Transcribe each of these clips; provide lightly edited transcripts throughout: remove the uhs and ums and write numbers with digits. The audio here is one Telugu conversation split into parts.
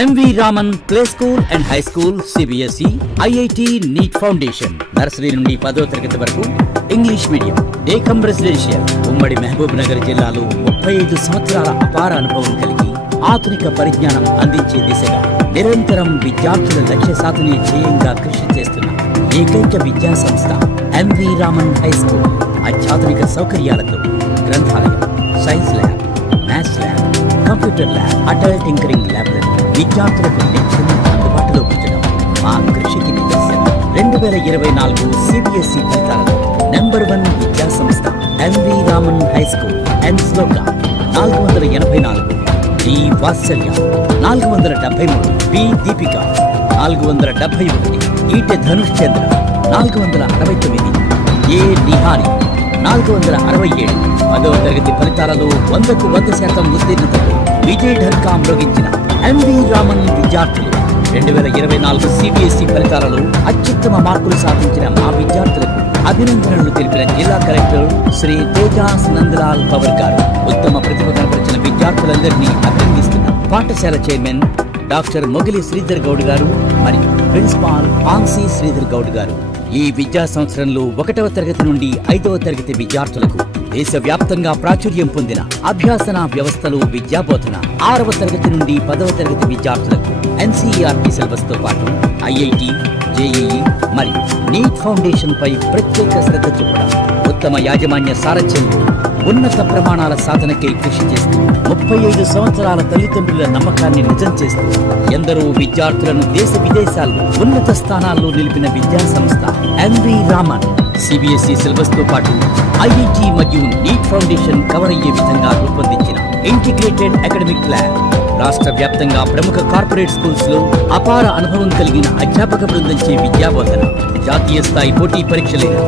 MV Raman Play School and High School CBSE IIT NEET Foundation నర్సరీ నుండి 10వ తరగతి వరకు ఇంగ్లీష్ మీడియం డేకమ్ రెసిడెన్షియల్ ఉమ్మడి మహబూబ్ నగర్ జిల్లాలో 35 సంవత్సరాల అపార అనుభవం కలిగి ఆధునిక పరిజ్ఞానం అందించే దిశగా నిరంతరం విద్యార్థుల లక్ష్య సాధనే ధ్యేయంగా కృషి చేస్తున్న ఏకైక విద్యా సంస్థ MV Raman High School. అత్యాధునిక సౌకర్యాలతో గ్రంథాలయం, science lab, maths lab, computer lab, Atal tinkering lab విద్యార్థులకు నిత్యం అందుబాటులో ఉంచడం మా కృషికి నిదర్శనం. 2024 CBSE ఫలితాలలో #1 విద్యా సంస్థ MV Raman High School. శ్లోక 484, డి వాత్సల్య 473, బి దీపిక 471, ఈటె ధనుష్ చంద్ర 469, ఏ నిహారి 467. 10వ తరగతి ఫలితాలలో 100కు 100% ఉత్తీర్ణతతో విజయ ఢంకా మ్రోగించిన MV Raman విద్యార్థులు 2024 CBSE ఫలితాలలో అత్యుత్తమ మార్కులు సాధించిన మా విద్యార్థులకు అభినందనలు తెలిపిన జిల్లా కలెక్టర్ శ్రీ తేజాస్ నందలాల్ పవర్ గారు ఉత్తమ ప్రతిభ కనపరిచిన విద్యార్థులందరినీ అభినందిస్తున్నారు. పాఠశాల చైర్మన్ డాక్టర్ మొగిలి శ్రీధర్ గౌడ్ గారు మరియు ప్రిన్సిపాల్ ఆంసీ శ్రీధర్ గౌడ్ గారు ఈ విద్యా సంవత్సరంలో 1వ తరగతి నుండి 5వ తరగతి విద్యార్థులకు దేశవ్యాప్తంగా ప్రాచుర్యం పొందిన అభ్యాసన వ్యవస్థలో విద్యాబోధన, 6వ తరగతి నుండి 10వ తరగతి విద్యార్థులకు NCERT సిలబస్ తో పాటు IIT, JEE మరియు నీట్ ఫౌండేషన్ పై ప్రత్యేక శ్రద్ధ చూపడం, ఉత్తమ యాజమాన్య సారథ్యంలో ఉన్నత ప్రమాణాల సాధనకై కృషి చేస్తూ 35 సంవత్సరాల తల్లిదండ్రుల నమ్మకాన్ని నిజం చేస్తూ ఎందరో విద్యార్థులను దేశ విదేశాల్లో ఉన్నత స్థానాల్లో నిలిపిన విద్యా సంస్థ MV Raman. CBSE సిలబస్ తో పాటు IIT మరియు నీట్ ఫౌండేషన్ కవర్ అయ్యే విధంగా రూపొందించిన ఇంటిగ్రేటెడ్ అకాడమిక్ ప్లాన్, రాష్ట్ర వ్యాప్తంగా ప్రముఖ కార్పొరేట్ స్కూల్స్ లో అపార అనుభవం కలిగిన అధ్యాపక బృందంచే విద్యాబోధన, జాతీయ స్థాయి పోటీ పరీక్షలైన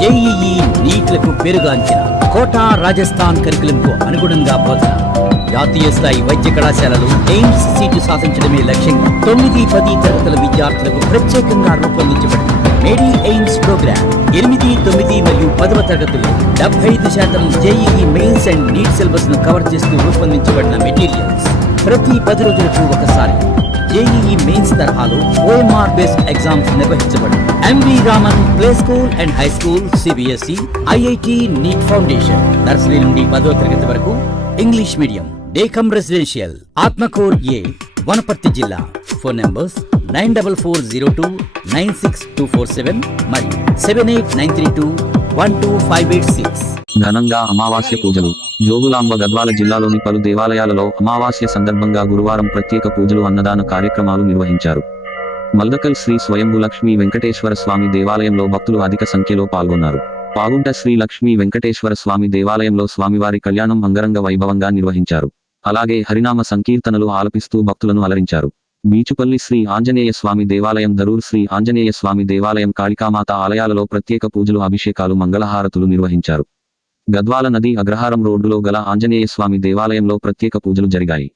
JEE, నీట్లకు పేరుగాంచిన కోటా రాజస్థాన్ కరికులంకు అనుగుణంగా బోధన, జాతీయ స్థాయి వైద్య కళాశాలలో ఎయిమ్స్ సీటు సాధించడమే లక్ష్యంగా 9, 10 తరగతుల విద్యార్థులకు ప్రత్యేకంగా రూపొందించబడింది మేరీ ఎయిమ్స్ ప్రోగ్రామ్. 8, 9 మరియు 10వ తరగతుల్లో 75% JEE mains and NEET syllabus ను కవర్ చేస్తూ రూపొందించబడిన మెటీరియల్స్. ప్రతి 10 రోజులకు ఒకసారి JEE మెయిన్స్ తరహాలో OMR బేస్డ్ ఎగ్జామ్స్ నిర్వహించబడి MV Raman Play School and High School CBSE IIT NEET Foundation నర్సరీ నుండి 10వ తరగతి వరకు English medium day cum residential Atmakur A, Wanaparthy జిల్లా. ఫోన్ నంబర్స్ 9440296247 మరియు 7893212586. ఘనంగా అమావాస్య పూజలు. జోగులాంబ గద్వాల జిల్లాలోని పలు దేవాలయాలలో అమావాస్య సందర్భంగా గురువారం ప్రత్యేక పూజలు, అన్నదాన కార్యక్రమాలు నిర్వహించారు. మల్దకల్ శ్రీ స్వయంభూ లక్ష్మీ వెంకటేశ్వర స్వామి దేవాలయంలో భక్తులు అధిక సంఖ్యలో పాల్గొన్నారు. పాగుంట శ్రీ లక్ష్మీ వెంకటేశ్వర స్వామి దేవాలయంలో స్వామివారి కళ్యాణం అంగరంగ వైభవంగా నిర్వహించారు. అలాగే హరినామ సంకీర్తనలు ఆలపిస్తూ భక్తులను అలరించారు. బీచుపల్లి శ్రీ ఆంజనేయ స్వామి దేవాలయం, దరూర్ శ్రీ ఆంజనేయ స్వామి దేవాలయం, కాళికామాత ఆలయాలలో ప్రత్యేక పూజలు, అభిషేకాలు, మంగళహారతులు నిర్వహించారు. గద్వాల నది అగ్రహారం రోడ్డులో గల ఆంజనేయ స్వామి దేవాలయంలో ప్రత్యేక పూజలు జరిగాయి.